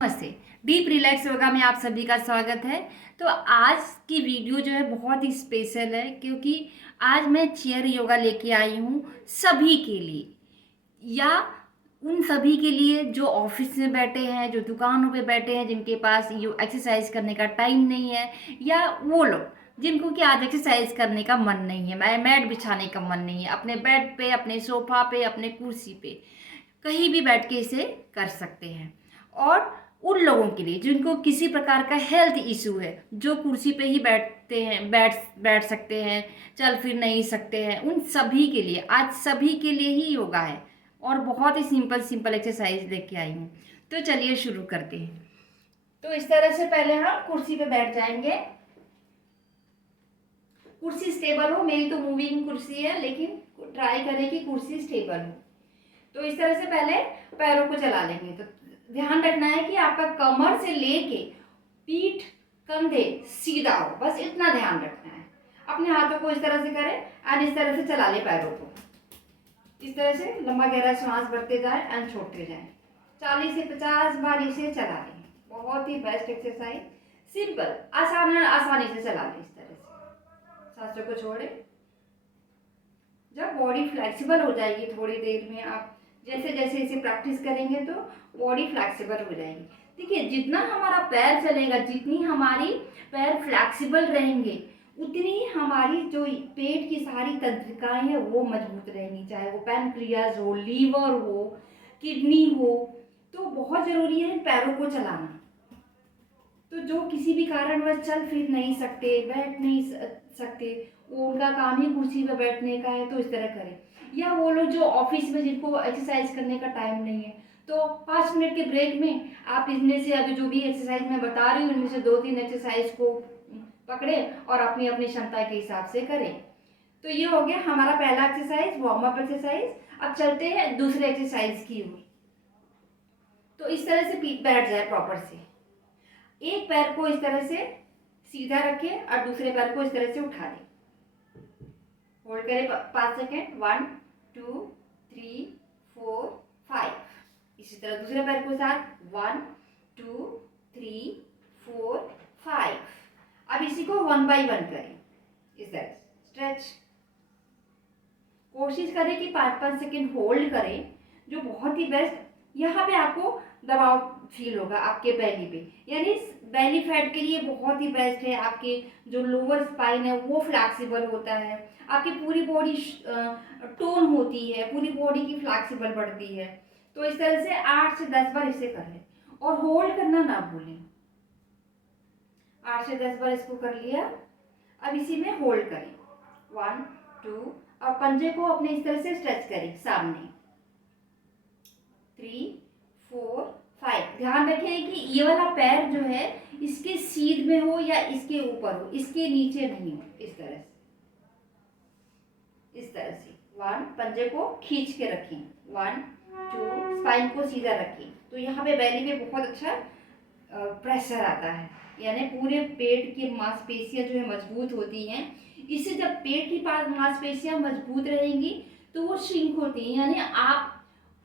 नमस्ते। Deep relax yoga में आप सभी का स्वागत है। तो आज की वीडियो जो है बहुत ही स्पेशल है, क्योंकि आज मैं चेयर योगा लेके आई हूँ सभी के लिए, या उन सभी के लिए जो ऑफिस में बैठे हैं, जो दुकानों पे बैठे हैं, जिनके पास यो एक्सरसाइज करने का टाइम नहीं है, या वो लोग जिनको कि आज एक्सरसाइज करने का मन नहीं है, मैट बिछाने का मन नहीं है, अपने बेड पे, अपने सोफा पे, अपने कुर्सी पे कहीं भी बैठ के इसे कर सकते हैं। और उन लोगों के लिए जिनको किसी प्रकार का हेल्थ इशू है, जो कुर्सी पे ही बैठते हैं, बैठ सकते हैं, चल फिर नहीं सकते हैं, उन सभी के लिए आज सभी के लिए ही योगा है। और बहुत ही सिंपल सिंपल एक्सरसाइज लेके आई हूँ। तो चलिए शुरू करते हैं। तो इस तरह से पहले हम कुर्सी पे बैठ जाएंगे। कुर्सी स्टेबल हो, मेरी तो मूविंग कुर्सी है, लेकिन ट्राई करें कि कुर्सी स्टेबल हो। तो इस तरह से पहले पैरों को चला लेंगे। तो ध्यान रखना है कि आपका कमर से लेके पीठ, कंधे सीधा हो, बस इतना ध्यान रखना है। अपने हाथों को इस तरह से करें और इस तरह से चला ले पैरों को। इस तरह से लंबा गहरा सांस भरते जाए एंड छोड़ते जाए। 40 से 50 बार इसे चला लें। बहुत ही बेस्ट एक्सरसाइज, सिंपल, आसान है, आसानी से चला लें। इस तरह से सांसों को छोड़े। जब बॉडी फ्लेक्सिबल हो जाएगी, थोड़ी देर में आप जैसे जैसे इसे प्रैक्टिस करेंगे तो बॉडी फ्लेक्सिबल हो जाएगी। देखिए, जितना हमारा पैर चलेगा, जितनी हमारी पैर फ्लेक्सिबल रहेंगे, उतनी ही हमारी जो पेट की सारी तंत्रिकाएं हैं वो मजबूत रहेंगी, चाहे वो पैनक्रियाज हो, लीवर हो, किडनी हो। तो बहुत ज़रूरी है पैरों को चलाना। तो जो किसी भी कारणवश चल फिर नहीं सकते, बैठ नहीं सकते, वो उनका काम ही कुर्सी पर बैठने का है, तो इस तरह करें। या वो लोग जो ऑफिस में जिनको एक्सरसाइज करने का टाइम नहीं है, तो 5 मिनट के ब्रेक में आप इनमें से अभी जो भी एक्सरसाइज मैं बता रही हूँ, इनमें से 2-3 एक्सरसाइज को पकड़े और अपनी अपनी क्षमता के हिसाब से करें। तो ये हो गया हमारा पहला एक्सरसाइज, वार्म अप एक्सरसाइज। अब चलते हैं दूसरे एक्सरसाइज की ओर। तो इस तरह से बैठ जाए प्रॉपर से। एक पैर को इस तरह से सीधा रखें और दूसरे पैर को इस तरह से उठा दें। होल्ड करें 5 सेकेंड। 1 2 3 4 5। इसी तरह दूसरे पैर को साथ 1 2 3 4 5। अब इसी को 1 बाय 1 करें। इस तरह स्ट्रेच। कोशिश करें कि 5-5 सेकेंड होल्ड करें, जो बहुत ही बेस्ट। यहाँ पे आपको दबाव फील होगा आपके बेली पे, यानी बेली फैट के लिए बहुत ही बेस्ट है। आपके जो लोअर स्पाइन है वो फ्लैक्सिबल होता है, आपकी पूरी बॉडी टोन होती है, पूरी बॉडी की फ्लैक्सिबल बढ़ती है। तो इस तरह से 8 से 10 बार इसे कर लें और होल्ड करना ना भूलें। 8 से 10 बार इसको कर लिया। अब इसी में होल्ड करें 1 2 और पंजे को अपने इस तरह से स्ट्रेच करें सामने 3 4 5। ध्यान रखें कि ये वाला पैर जो है इसके सीध में हो या इसके ऊपर हो, इसके नीचे नहीं हो। इस तरह से, इस तरह से 1, पंजे को खींच के रखें 1 2, स्पाइन को सीधा रखें। तो यहाँ पे बेली में बहुत अच्छा प्रेशर आता है, यानी पूरे पेट की मांसपेशियां जो है मजबूत होती हैं। इससे जब पेट की पास मांसपेशियां मजबूत रहेंगी तो वो श्रिंक होती हैं, यानी आप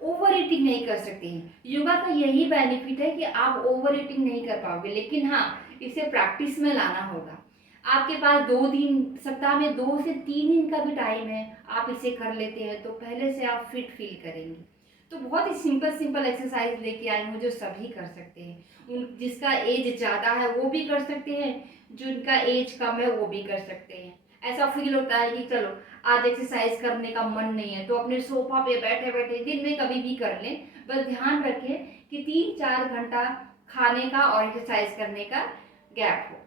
ओवर ईटिंग नहीं कर सकते हैं। योगा का यही बेनिफिट है कि आप ओवर ईटिंग नहीं कर पाओगे, लेकिन हाँ, इसे प्रैक्टिस में लाना होगा। आपके पास 2 दिन, सप्ताह में 2 से 3 दिन का भी टाइम है, आप इसे कर लेते हैं तो पहले से आप फिट फील करेंगे। तो बहुत ही सिंपल सिंपल एक्सरसाइज लेके आई हूँ जो सभी कर सकते हैं। जिसका एज ज़्यादा है वो भी कर सकते हैं, जिनका एज कम है वो भी कर सकते हैं। ऐसा फील होता है कि चलो आज एक्सरसाइज करने का मन नहीं है, तो अपने सोफा पे बैठे बैठे दिन में कभी भी कर लें। बस ध्यान रखें कि 3-4 घंटा खाने का और एक्सरसाइज करने का गैप हो।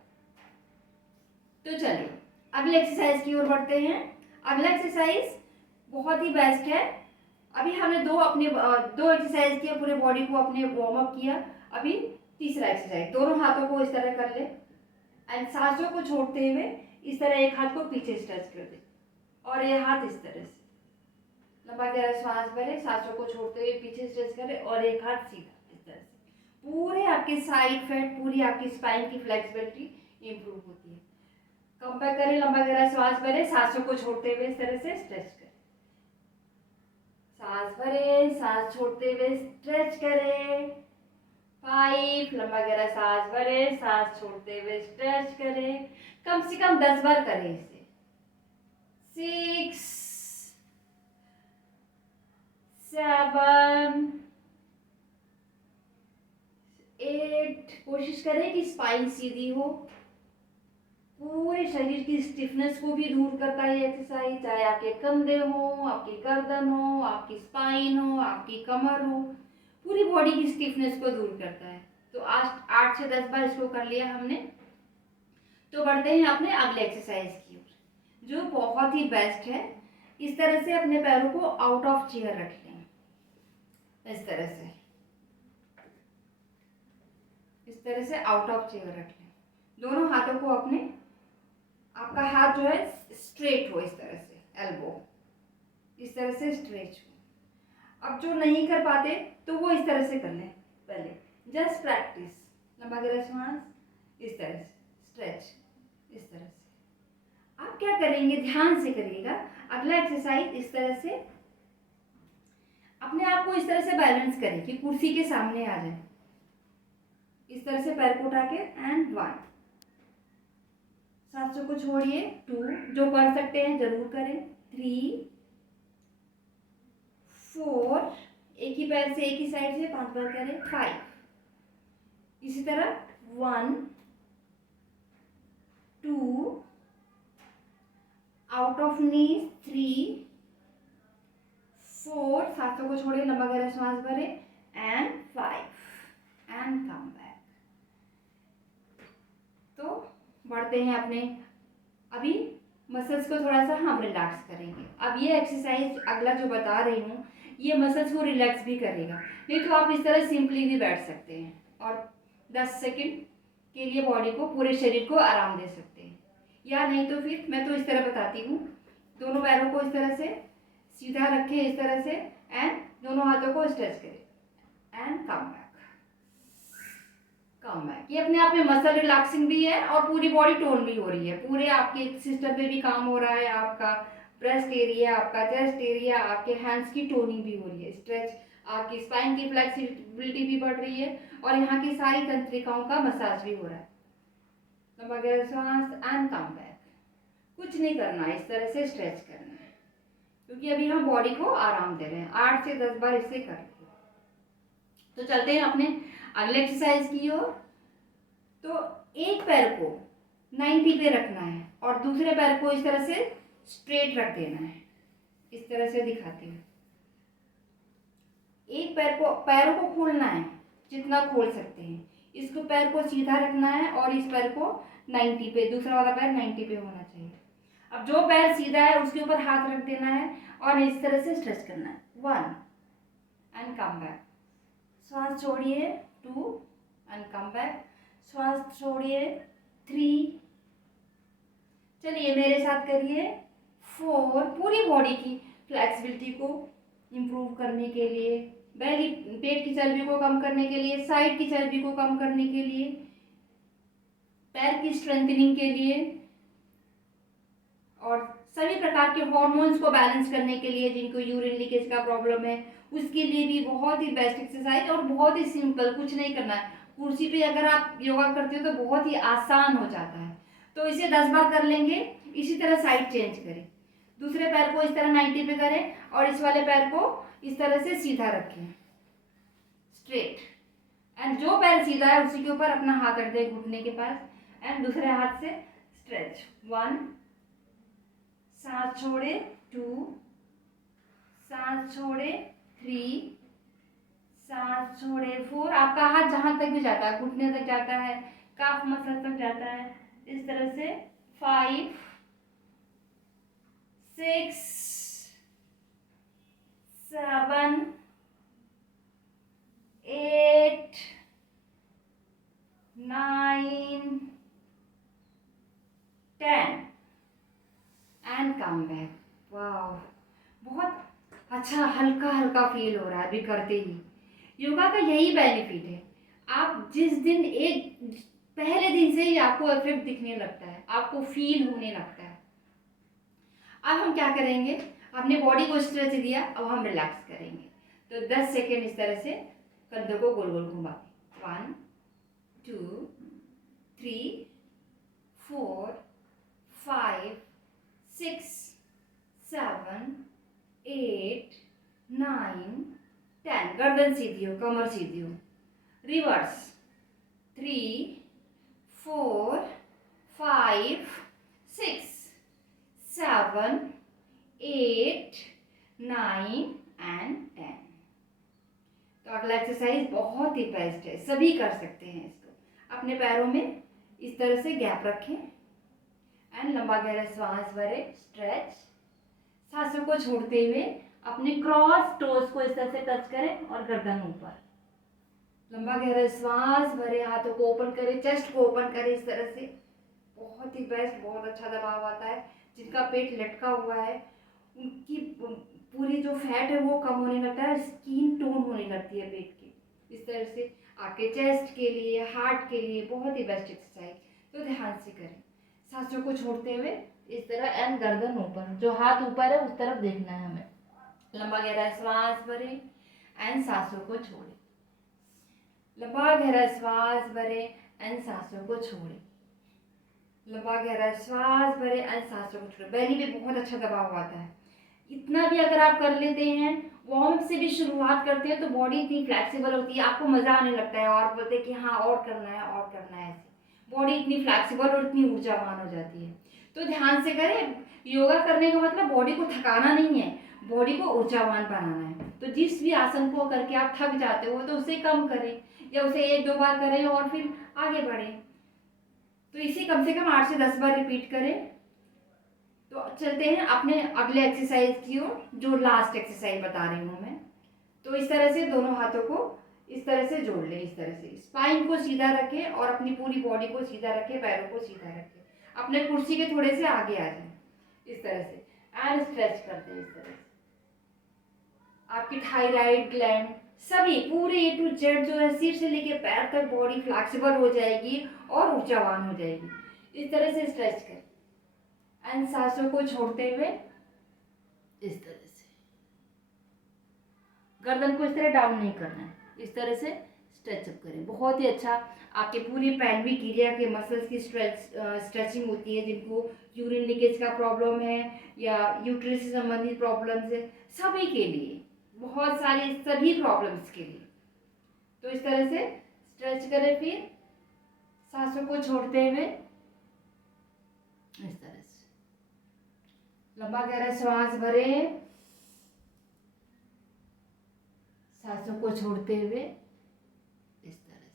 तो चलिए अगले एक्सरसाइज की ओर बढ़ते हैं। अगला एक्सरसाइज बहुत ही बेस्ट है। अभी हमने दो एक्सरसाइज किया, पूरे बॉडी को अपने वार्म अप किया। अभी तीसरा एक्सरसाइज, दोनों हाथों को इस तरह कर ले एंड सांसों को छोड़ते हुए इस तरह एक हाथ को पीछे स्ट्रेच कर दे और ये हाथ इस तरह से लंबा गहरा श्वास भरे, सांसों को छोड़ते हुए पीछे स्ट्रेच करें और एक हाथ सीधा इस तरह से। पूरे आपके साइड फैट, पूरी आपकी स्पाइन की फ्लेक्सिबिलिटी इंप्रूव होती है। कंपेयर करें, लंबा गहरा श्वास भरे, सांसों को छोड़ते हुए इस तरह से स्ट्रेच करें। सांस भरे, सांस छोड़ते हुए स्ट्रेच करें। 5, लंबा गहरा सांस भरें, सांस छोड़ते हुए स्ट्रेच करें, कम से कम 10 बार करें इसे। 6, 7, 8, कोशिश करें कि स्पाइन सीधी हो। पूरे शरीर की स्टिफनेस को भी दूर करता है ये एक्सरसाइज, चाहे आपके कंधे हो, आपकी गर्दन हो, आपकी स्पाइन हो, आपकी कमर हो, पूरी बॉडी की स्टिफनेस को दूर करता है। तो आज 8 से 10 बार इसको कर लिया हमने। तो बढ़ते हैं अपने अगले एक्सरसाइज की ओर, जो बहुत ही बेस्ट है। इस तरह से अपने पैरों को आउट ऑफ चेयर रख लें, इस तरह से, इस तरह से आउट ऑफ चेयर रख लें। दोनों हाथों को अपने, आपका हाथ जो है स्ट्रेट हो, इस तरह से एल्बो इस तरह से स्ट्रेच हो। अब जो नहीं कर पाते तो वो इस तरह से कर लें पहले, जस्ट प्रैक्टिस। लंबा गहरा सांस, इस तरह से स्ट्रेच, इस तरह से। आप क्या करेंगे, ध्यान से करिएगा। अगला एक्सरसाइज इस तरह से अपने आप को इस तरह से बैलेंस करें कि कुर्सी के सामने आ जाए। इस तरह से पैर को उठा के, एंड 1, सांसों को छोड़िए। 2, जो कर सकते हैं जरूर करें। 3, 4, एक ही पैर से एक ही साइड से 5 बार करें। 5, इसी तरह 1, 2, आउट ऑफ नी 3, 4, सांसों को छोड़िए, लंबा गहरा सांस भरे, एंड 5, एंड कम बैक। तो बढ़ते हैं अपने, अभी मसल्स को थोड़ा सा हम रिलैक्स करेंगे। अब ये एक्सरसाइज अगला जो बता रही हूँ, ये मसल्स को रिलैक्स भी करेगा। नहीं तो आप इस तरह सिंपली भी बैठ सकते हैं और 10 सेकंड के लिए बॉडी को, पूरे शरीर को आराम दे सकते हैं। या नहीं तो फिर मैं तो इस तरह बताती हूँ, दोनों पैरों को इस तरह से सीधा रखें, इस तरह से, एंड दोनों हाथों को स्ट्रेच करें, and come back, come back. ये अपने आप में मसल रिलैक्सिंग भी है और पूरी बॉडी टोन भी हो रही है। पूरे आपके सिस्टम पे भी काम हो रहा है, आपका ब्रेस्ट एरिया, आपका चेस्ट एरिया, आपके हैंड्स की टोनिंग भी हो रही है, स्ट्रेच, आपकी स्पाइन की फ्लेक्सिबिलिटी भी बढ़ रही है, और यहाँ की सारी तंत्रिकाओं का मसाज भी हो रहा है। लंबा गहरा सांस, एंड कम बैक। कुछ नहीं करना, इस तरह से स्ट्रेच करना है, क्योंकि अभी हम बॉडी को आराम दे रहे हैं। 8 से 10 बार इससे कर लीजिए। तो चलते हैं अपने अगले एक्सरसाइज की ओर। तो एक पैर को 90 पे रखना है और दूसरे पैर को इस तरह से स्ट्रेट रख देना है, इस तरह से दिखाती हूँ। एक पैरों को खोलना है, जितना खोल सकते हैं। इसको पैर को सीधा रखना है और इस पैर को 90 पे, दूसरा वाला पैर 90 पे होना चाहिए। अब जो पैर सीधा है उसके ऊपर हाथ रख देना है और इस तरह से स्ट्रेच करना है। 1, एंड कम बैक। श्वास छोड़िए। 2, एंड कम बैक। श्वास छोड़िए। 3, चलिए मेरे साथ करिए। 4, पूरी बॉडी की फ्लेक्सिबिलिटी को इम्प्रूव करने के लिए, बेली, पेट की चर्बी को कम करने के लिए, साइड की चर्बी को कम करने के लिए, पैर की स्ट्रेंथनिंग के लिए, और सभी प्रकार के हार्मोन्स को बैलेंस करने के लिए, जिनको यूरिन लीकेज का प्रॉब्लम है उसके लिए भी बहुत ही बेस्ट एक्सरसाइज, और बहुत ही सिंपल, कुछ नहीं करना है। कुर्सी पे अगर आप योगा करते हो तो बहुत ही आसान हो जाता है। तो इसे 10 बार कर लेंगे। इसी तरह साइड चेंज करें, दूसरे पैर को इस तरह 90 पे करें और इस वाले पैर को इस तरह से सीधा रखें, स्ट्रेट, एंड जो पैर सीधा है उसी के ऊपर अपना हाथ रख दें घुटने के पास, एंड दूसरे हाथ से स्ट्रेच। 1, सांस छोड़े। 2, सांस छोड़े। 3, सांस छोड़े। 4, आपका हाथ जहां तक भी जाता है, घुटने तक जाता है, काफ मसल तक जाता है, इस तरह से। 5, 6, 7, 8, 9, 10, एंड कम बैक। वाह, बहुत अच्छा, हल्का हल्का फील हो रहा है अभी करते ही। योगा का यही बेनिफिट है, आप जिस दिन, एक पहले दिन से ही आपको इफेक्ट दिखने लगता है, आपको फील होने लगता है। अब हम क्या करेंगे, हमने बॉडी को स्ट्रेच दिया, अब हम रिलैक्स करेंगे। तो 10 सेकेंड इस तरह से कंधों को गोल गोल घुमा दें। 1 2 3 4 5 6 7 8 9 10। गर्दन सीधी हो, कमर सीधी हो। Reverse 3 4 5 6 7 8 9 and 10। तो अगला एक्सरसाइज बहुत ही बेस्ट है, सभी कर सकते हैं इसको। अपने पैरों में इस तरह से गैप रखें एंड लंबा गहरा श्वास भरें, स्ट्रेच। सांसों को छोड़ते हुए अपने क्रॉस टोज को इस तरह से टच करें और गर्दन ऊपर। लंबा गहरा श्वास भरे, हाथों को ओपन करें, चेस्ट को ओपन करें इस तरह से। बहुत ही बेस्ट, बहुत अच्छा दबाव आता है। जिनका पेट लटका हुआ है उनकी पूरी जो फैट है वो कम होने लगता है, स्किन टोन होने लगती है पेट की। इस तरह से आपके चेस्ट के लिए, हार्ट के लिए बहुत ही बेस्ट एक्सरसाइज। तो ध्यान से करें, सांसों को छोड़ते हुए इस तरह एंड गर्दन ऊपर, जो हाथ ऊपर है उस तरफ देखना है हमें। लंबा गहरा श्वास भरें एंड सांसों को छोड़ें। लंबा गहरा श्वास भरें एंड सांसों को छोड़ें। लंबा गहरा श्वास भरें एंड सांसों को छोड़ें। बेली में बहुत अच्छा दबाव आता है। इतना भी अगर आप कर लेते हैं, वार्म से भी शुरुआत करते हैं, तो बॉडी इतनी फ्लैक्सिबल होती है, आपको मज़ा आने लगता है और बोलते हैं कि हाँ और करना है और करना है। ऐसे बॉडी इतनी फ्लैक्सिबल और इतनी ऊर्जावान हो जाती है। तो ध्यान से करें। योगा करने का मतलब बॉडी को थकाना नहीं है, बॉडी को ऊर्जावान बनाना है। तो जिस भी आसन को करके आप थक जाते हो तो उसे कम करें या उसे 1-2 बार करें और फिर आगे बढ़ें। तो इसे कम से कम 8 से 10 बार रिपीट करें। तो चलते हैं अपने अगले एक्सरसाइज की ओर, जो लास्ट एक्सरसाइज बता रही हूँ मैं। तो इस तरह से दोनों हाथों को इस तरह से जोड़ लें। इस तरह से स्पाइन को सीधा रखें और अपनी पूरी बॉडी को सीधा रखें, पैरों को सीधा रखें। अपने कुर्सी के थोड़े से आगे आ जाएं इस तरह से एंड स्ट्रेच करते हैं इस तरह से। आपकी थायराइड ग्लैंड सभी पूरे A to Z जो है, सिर से लेके पैर तक बॉडी फ्लैक्सिबल हो जाएगी और ऊर्जावान हो जाएगी। इस तरह से स्ट्रेच करें एंड सांसों को छोड़ते हुए इस तरह से। गर्दन को इस तरह डाउन नहीं करना है, इस तरह से स्ट्रेचअप करें। बहुत ही अच्छा, आपके पूरे पैल्विक एरिया के मसल्स की स्ट्रेचिंग होती है। जिनको यूरिन लीकेज का प्रॉब्लम है या यूट्रस से संबंधित प्रॉब्लम्स है, सभी के लिए, बहुत सारे सभी प्रॉब्लम्स के लिए। तो इस तरह से स्ट्रेच करें, फिर सांसों को छोड़ते हुए इस तरह से लंबा गहरा श्वास भरें, सांसों को छोड़ते हुए इस तरह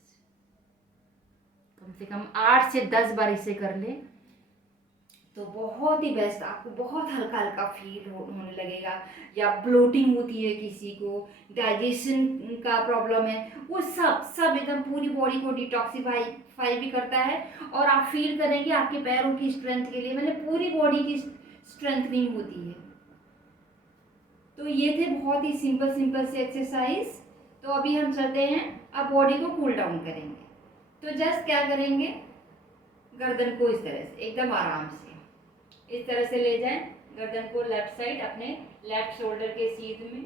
से कम 8 से 10 बार इसे कर लें तो बहुत ही बेस्ट। आपको बहुत हल्का हल्का फील होने लगेगा। या ब्लोटिंग होती है किसी को, डाइजेशन का प्रॉब्लम है, वो सब एकदम पूरी बॉडी को डिटॉक्सिफाई भी करता है। और आप फील करेंगे आपके पैरों की स्ट्रेंथ के लिए, मतलब पूरी बॉडी की स्ट्रेंथनिंग होती है। तो ये थे बहुत ही सिंपल से एक्सरसाइज। तो अभी हम चलते हैं, अब बॉडी को कूल डाउन करेंगे। तो जस्ट क्या करेंगे, गर्दन को इस तरह से एकदम आराम से इस तरह से ले जाएं, गर्दन को लेफ्ट साइड अपने लेफ्ट शोल्डर के सीध में,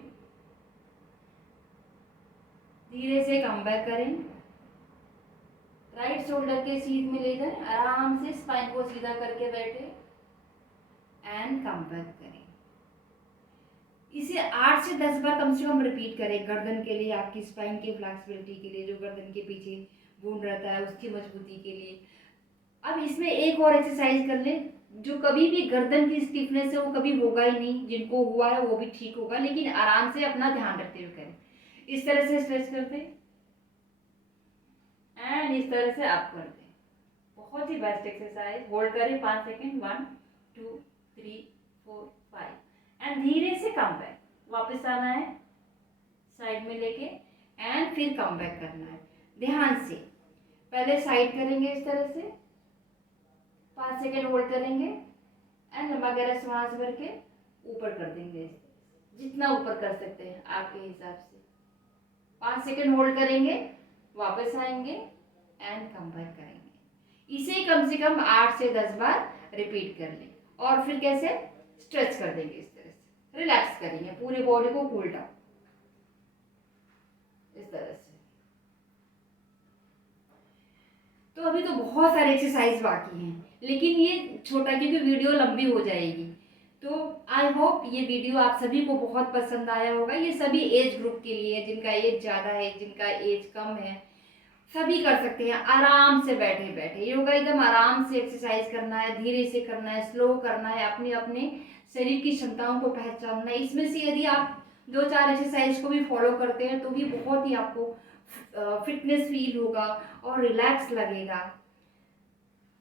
धीरे से कम बैक करें, राइट शोल्डर के सीध में ले जाएं, आराम से स्पाइन को सीधा करके बैठे एंड कम बैक करें। इसे 8 से 10 बार कम से कम रिपीट करें गर्दन के लिए, आपकी स्पाइन की फ्लेक्सिबिलिटी के लिए, जो गर्दन के पीछे बोन रहता है उसकी मजबूती के लिए। अब इसमें एक और एक्सरसाइज कर लें, जो कभी भी गर्दन की स्टिफनेस है वो कभी होगा ही नहीं, जिनको हुआ है वो भी ठीक होगा, लेकिन आराम से अपना ध्यान रखते हुए करें। इस तरह से स्ट्रेच करते एंड इस तरह से अप करते। बहुत ही बेस्ट एक्सरसाइज। होल्ड करें 5 सेकेंड, 1 2 3 4 5 एंड धीरे से कम बैक, वापस आना है साइड में लेके एंड फिर कम बैक करना है। ध्यान से पहले साइड करेंगे इस तरह से, 5 सेकेंड होल्ड करेंगे एंड लंबा गहरा श्वास भर के ऊपर कर देंगे, जितना ऊपर कर सकते हैं आपके हिसाब से। 5 सेकेंड होल्ड करेंगे, वापस आएंगे एंड कम बैक करेंगे। इसे कम से कम 8 से 10 बार रिपीट कर लें और फिर कैसे स्ट्रेच कर देंगे, इस तरह से रिलैक्स करेंगे पूरी बॉडी को, कूल डाउन इस तरह से। तो अभी तो बहुत सारे एक्सरसाइज बाकी हैं, लेकिन ये छोटा क्योंकि वीडियो लंबी हो जाएगी। तो आई होप ये वीडियो आप सभी को बहुत पसंद आया होगा। ये सभी एज ग्रुप के लिए है, जिनका एज ज़्यादा है, जिनका एज कम है, सभी कर सकते हैं आराम से बैठे बैठे। योगा एकदम आराम से एक्सरसाइज करना है, धीरे से करना है, स्लो करना है, अपने अपने शरीर की क्षमताओं को पहचानना है। इसमें से यदि आप 2-4 एक्सरसाइज को भी फॉलो करते हैं तो भी बहुत ही आपको फिटनेस फील होगा और रिलैक्स लगेगा।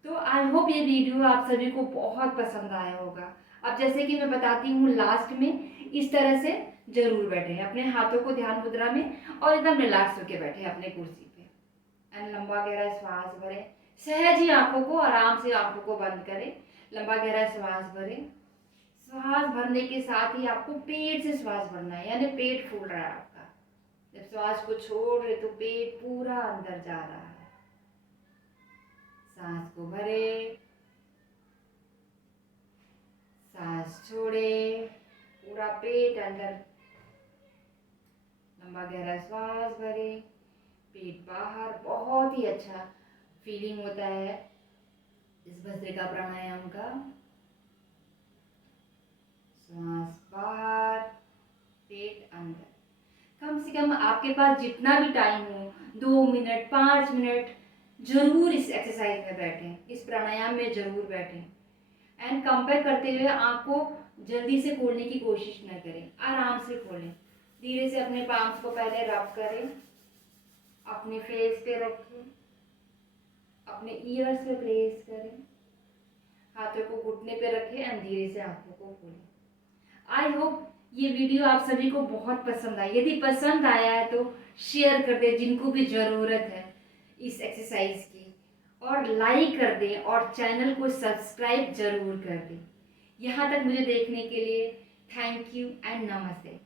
तो आई होप ये वीडियो आप सभी को बहुत पसंद आया होगा। अब जैसे कि मैं बताती हूँ लास्ट में, इस तरह से जरूर बैठे, अपने हाथों को ध्यान मुद्रा में और एकदम रिलैक्स होकर बैठे अपने कुर्सी पे। एंड लंबा गहरा श्वास भरें, सहज ही आंखों को, आराम से आंखों को बंद करें, लंबा गहरा श्वास भरें। श्वास भरने के साथ ही आपको पेट से श्वास भरना है, यानी पेट फूल रहा है आपका। जब श्वास को छोड़ रहे तो पेट पूरा अंदर जा रहा है। सांस को भरे, सांस छोड़े, पूरा पेट अंदर, लंबा गहरा श्वास भरे, पेट बाहर। बहुत ही अच्छा फीलिंग होता है इस भस्त्रिका प्राणायाम का। सांस बाहर, पेट अंदर। कम से कम आपके पास जितना भी टाइम हो, 2 मिनट 5 मिनट जरूर इस एक्सरसाइज में बैठें, इस प्राणायाम में जरूर बैठें। एंड कंपेयर करते हुए आँख को जल्दी से खोलने की कोशिश न करें, आराम से खोलें। धीरे से अपने पाम्स को पहले रब करें, अपने फेस पे रखें, अपने ईयर्स पे प्लेस करें, हाथों को घुटने पे रखें एंड धीरे से आंखों को खोलें। आई होप ये वीडियो आप सभी को बहुत पसंद आया। यदि पसंद आया है तो शेयर कर दें जिनको भी ज़रूरत है इस एक्सरसाइज की, और लाइक कर दें और चैनल को सब्सक्राइब जरूर कर दें। यहाँ तक मुझे देखने के लिए थैंक यू एंड नमस्ते।